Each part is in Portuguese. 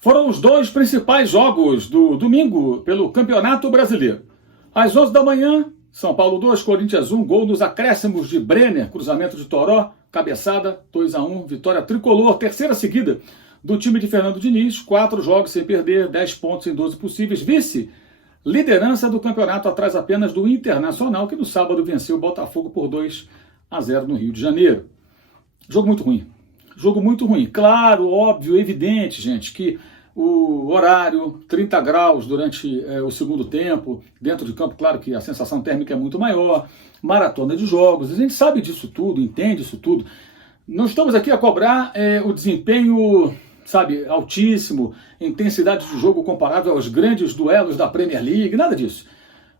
Foram os dois principais jogos do domingo pelo Campeonato Brasileiro. Às 11 da manhã, São Paulo 2, Corinthians 1, gol nos acréscimos de Brenner, cruzamento de Toró, cabeçada, 2-1, vitória tricolor, terceira seguida do time de Fernando Diniz, 4 jogos sem perder, 10 pontos em 12 possíveis, vice-liderança do campeonato atrás apenas do Internacional, que no sábado venceu o Botafogo por 2-0 no Rio de Janeiro. Jogo muito ruim. Jogo muito ruim. Claro, óbvio, evidente, gente, que o horário, 30 graus durante o segundo tempo, dentro de campo, claro que a sensação térmica é muito maior, maratona de jogos, a gente sabe disso tudo, entende isso tudo. Não estamos aqui a cobrar o desempenho, sabe, altíssimo, intensidade de jogo comparável aos grandes duelos da Premier League, nada disso.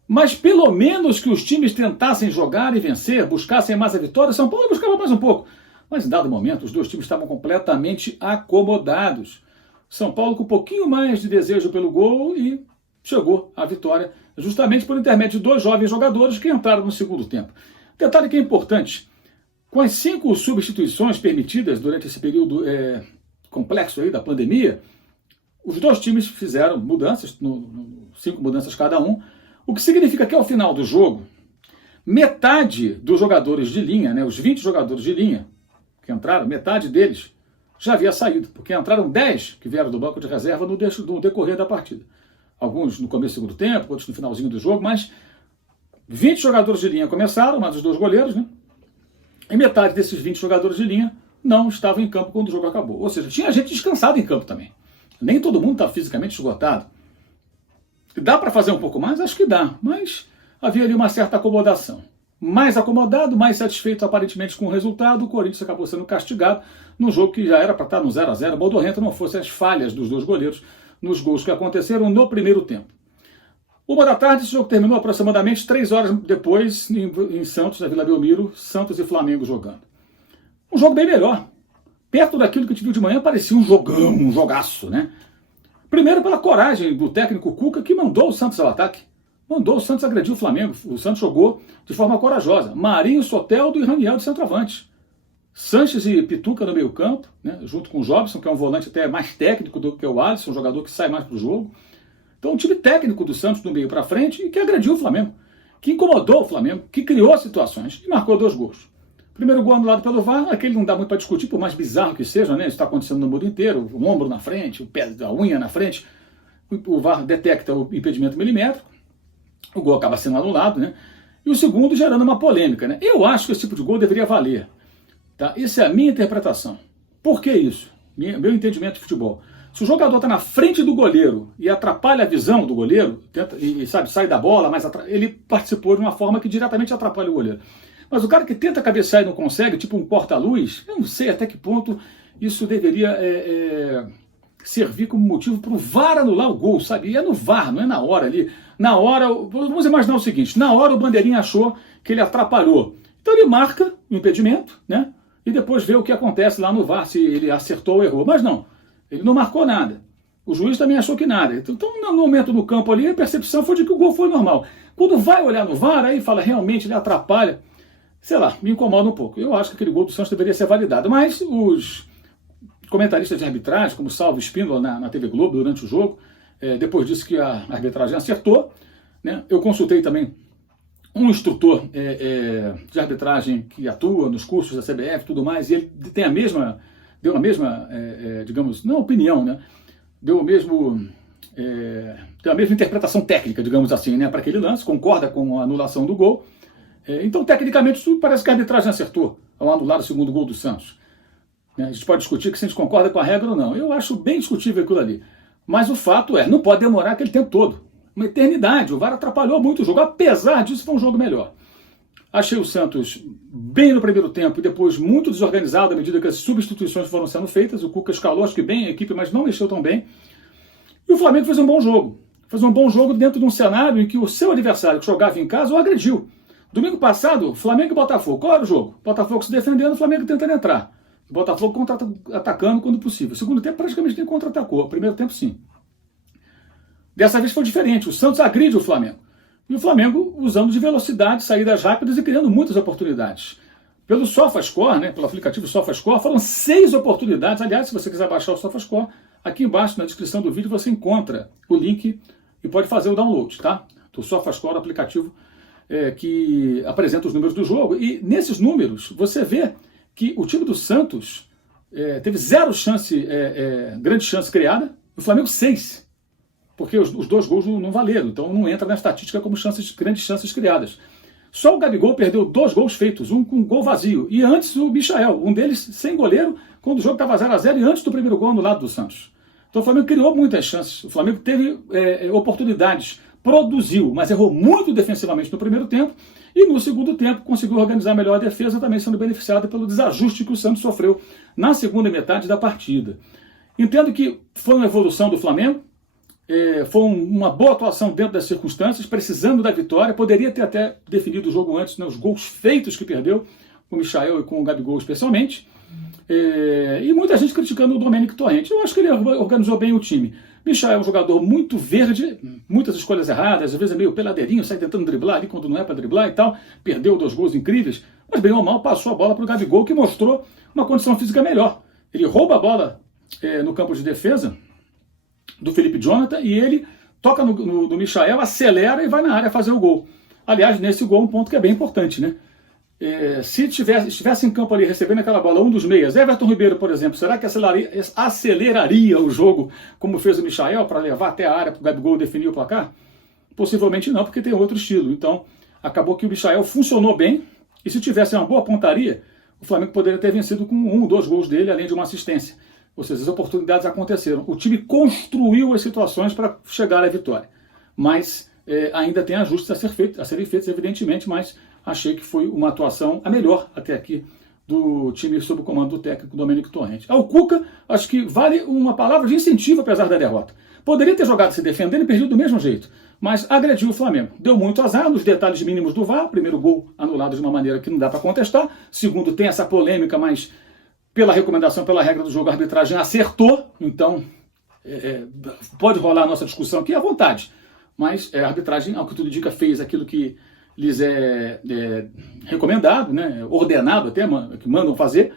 Mas pelo menos que os times tentassem jogar e vencer, buscassem mais a vitória. São Paulo buscava mais um pouco. Mas em dado momento, os dois times estavam completamente acomodados. São Paulo com um pouquinho mais de desejo pelo gol e chegou à vitória, justamente por intermédio de dois jovens jogadores que entraram no segundo tempo. Detalhe que é importante, com as 5 substituições permitidas durante esse período complexo aí da pandemia, os dois times fizeram mudanças, 5 mudanças cada um, o que significa que ao final do jogo, metade dos jogadores de linha, né, os 20 jogadores de linha que entraram, metade deles já havia saído, porque entraram 10 que vieram do banco de reserva no decorrer da partida. Alguns no começo do segundo tempo, outros no finalzinho do jogo, mas 20 jogadores de linha começaram, mas os 2 goleiros, né? E metade desses 20 jogadores de linha não estavam em campo quando o jogo acabou. Ou seja, tinha gente descansada em campo também. Nem todo mundo está fisicamente esgotado. Dá para fazer um pouco mais? Acho que dá, mas havia ali uma certa acomodação. Mais acomodado, mais satisfeito aparentemente com o resultado, o Corinthians acabou sendo castigado num jogo que já era para estar no 0-0, modorrento não fossem as falhas dos 2 goleiros nos gols que aconteceram no primeiro tempo. 1 da tarde, esse jogo terminou aproximadamente 3 horas depois em Santos, na Vila Belmiro, Santos e Flamengo jogando. Um jogo bem melhor. Perto daquilo que a gente viu de manhã, parecia um jogão, um jogaço, né? Primeiro pela coragem do técnico Cuca, que mandou o Santos ao ataque. Mandou o Santos agredir o Flamengo. O Santos jogou de forma corajosa. Marinho, Soteldo e Raniel de centroavante. Sanches e Pituca no meio campo, né, junto com o Jobson, que é um volante até mais técnico do que o Alisson, um jogador que sai mais para o jogo. Então um time técnico do Santos do meio para frente e que agrediu o Flamengo, que incomodou o Flamengo, que criou situações e marcou 2 gols. Primeiro gol anulado pelo VAR, aquele não dá muito para discutir, por mais bizarro que seja, né? Isso está acontecendo no mundo inteiro, o ombro na frente, o pé, a unha na frente, o VAR detecta o impedimento milimétrico, o gol acaba sendo anulado, né? E o segundo gerando uma polêmica, né? Eu acho que esse tipo de gol deveria valer. Tá? Essa é a minha interpretação. Por que isso? Meu entendimento de futebol. Se o jogador está na frente do goleiro e atrapalha a visão do goleiro, sabe, sai da bola, mas ele participou de uma forma que diretamente atrapalha o goleiro. Mas o cara que tenta cabecear e não consegue, tipo um corta-luz, eu não sei até que ponto isso deveria servir como motivo para o VAR anular o gol, sabe? E é no VAR, não é na hora ali. Na hora, vamos imaginar o seguinte, na hora o bandeirinha achou que ele atrapalhou. Então ele marca o impedimento, né? E depois vê o que acontece lá no VAR, se ele acertou ou errou. Mas não, ele não marcou nada. O juiz também achou que nada. Então, no momento no campo ali, a percepção foi de que o gol foi normal. Quando vai olhar no VAR, aí fala, realmente ele atrapalha. Sei lá, me incomoda um pouco. Eu acho que aquele gol do Santos deveria ser validado. Mas os comentaristas de arbitragem, como Salvo Espíndola na TV Globo durante o jogo, depois disse que a arbitragem acertou, né? Eu consultei também um instrutor de arbitragem que atua nos cursos da CBF e tudo mais, e ele tem deu a mesma, digamos, não opinião, né? Tem a mesma interpretação técnica, digamos assim, né, para aquele lance, concorda com a anulação do gol. Então, tecnicamente, isso parece que a arbitragem acertou ao anular o segundo gol do Santos. A gente pode discutir se a gente concorda com a regra ou não. Eu acho bem discutível aquilo ali. Mas o fato não pode demorar aquele tempo todo. Uma eternidade. O VAR atrapalhou muito o jogo. Apesar disso, foi um jogo melhor. Achei o Santos bem no primeiro tempo e depois muito desorganizado à medida que as substituições foram sendo feitas. O Cuca escalou, acho que bem a equipe, mas não mexeu tão bem. E o Flamengo fez um bom jogo. Fez um bom jogo dentro de um cenário em que o seu adversário que jogava em casa o agrediu. Domingo passado, Flamengo e Botafogo. Qual era o jogo? Botafogo se defendendo, o Flamengo tentando entrar. O Botafogo contra-atacando quando possível. O segundo tempo praticamente nem contra-atacou. O primeiro tempo sim. Dessa vez foi diferente. O Santos agride o Flamengo. E o Flamengo usando de velocidade, saídas rápidas e criando muitas oportunidades. Pelo SofaScore, né, pelo aplicativo SofaScore, foram 6 oportunidades. Aliás, se você quiser baixar o SofaScore, Aqui embaixo na descrição do vídeo você encontra o link e pode fazer o download, tá? Do SofaScore, aplicativo que apresenta os números do jogo. E nesses números você vê que o time do Santos teve zero chance, grande chance criada, o Flamengo 6. Porque os 2 gols não valeram, então não entra na estatística como grandes chances criadas. Só o Gabigol perdeu 2 gols feitos, um com gol vazio, e antes o Michael, um deles sem goleiro, quando o jogo estava 0-0 e antes do primeiro gol no lado do Santos. Então o Flamengo criou muitas chances, o Flamengo teve oportunidades, produziu, mas errou muito defensivamente no primeiro tempo, e no segundo tempo conseguiu organizar melhor a defesa, também sendo beneficiado pelo desajuste que o Santos sofreu na segunda metade da partida. Entendo que foi uma evolução do Flamengo, foi uma boa atuação dentro das circunstâncias, precisando da vitória, poderia ter até definido o jogo antes, né, os gols feitos que perdeu, com o Michael e com o Gabigol especialmente, e muita gente criticando o Domênico Torrente. Eu acho que ele organizou bem o time. Michael é um jogador muito verde, muitas escolhas erradas, às vezes é meio peladeirinho, sai tentando driblar ali quando não é para driblar e tal, perdeu 2 gols incríveis, mas bem ou mal passou a bola para o Gabigol, que mostrou uma condição física melhor. Ele rouba a bola no campo de defesa do Felipe Jonathan e ele toca no Michael, acelera e vai na área fazer o gol. Aliás, nesse gol um ponto que é bem importante, né? Se estivesse em campo ali recebendo aquela bola, um dos meias, Everton Ribeiro, por exemplo, será que aceleraria o jogo como fez o Michael para levar até a área para o Gabigol definir o placar? Possivelmente não, porque tem outro estilo. Então, acabou que o Michael funcionou bem e se tivesse uma boa pontaria, o Flamengo poderia ter vencido com 1 ou 2 gols dele, além de uma assistência. Ou seja, as oportunidades aconteceram. O time construiu as situações para chegar à vitória. Mas ainda tem ajustes a serem feitos, evidentemente, mas achei que foi uma atuação a melhor até aqui do time sob o comando do técnico Domênico Torrente. Ao Cuca, acho que vale uma palavra de incentivo apesar da derrota. Poderia ter jogado se defendendo e perdido do mesmo jeito, mas agrediu o Flamengo. Deu muito azar nos detalhes mínimos do VAR, primeiro gol anulado de uma maneira que não dá para contestar, segundo tem essa polêmica, mas pela recomendação, pela regra do jogo, a arbitragem acertou, então pode rolar a nossa discussão aqui à vontade, mas a arbitragem, ao que tudo indica, fez aquilo que lhes é recomendado, né, ordenado até, que mandam fazer,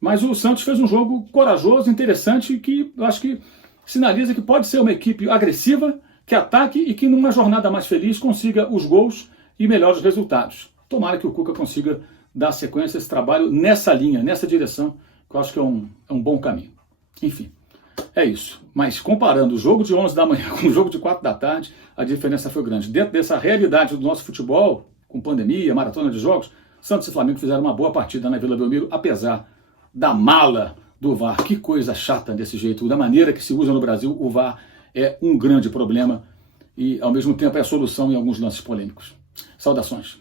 mas o Santos fez um jogo corajoso, interessante, que eu acho que sinaliza que pode ser uma equipe agressiva, que ataque e que numa jornada mais feliz consiga os gols e melhores resultados. Tomara que o Cuca consiga dar sequência a esse trabalho nessa linha, nessa direção, que eu acho que é um bom caminho. Enfim, é isso. Mas comparando o jogo de 11 da manhã com o jogo de 4 da tarde, a diferença foi grande. Dentro dessa realidade do nosso futebol, com pandemia, maratona de jogos, Santos e Flamengo fizeram uma boa partida na Vila Belmiro, apesar da mala do VAR. Que coisa chata desse jeito. Da maneira que se usa no Brasil, o VAR é um grande problema e, ao mesmo tempo, é a solução em alguns lances polêmicos. Saudações.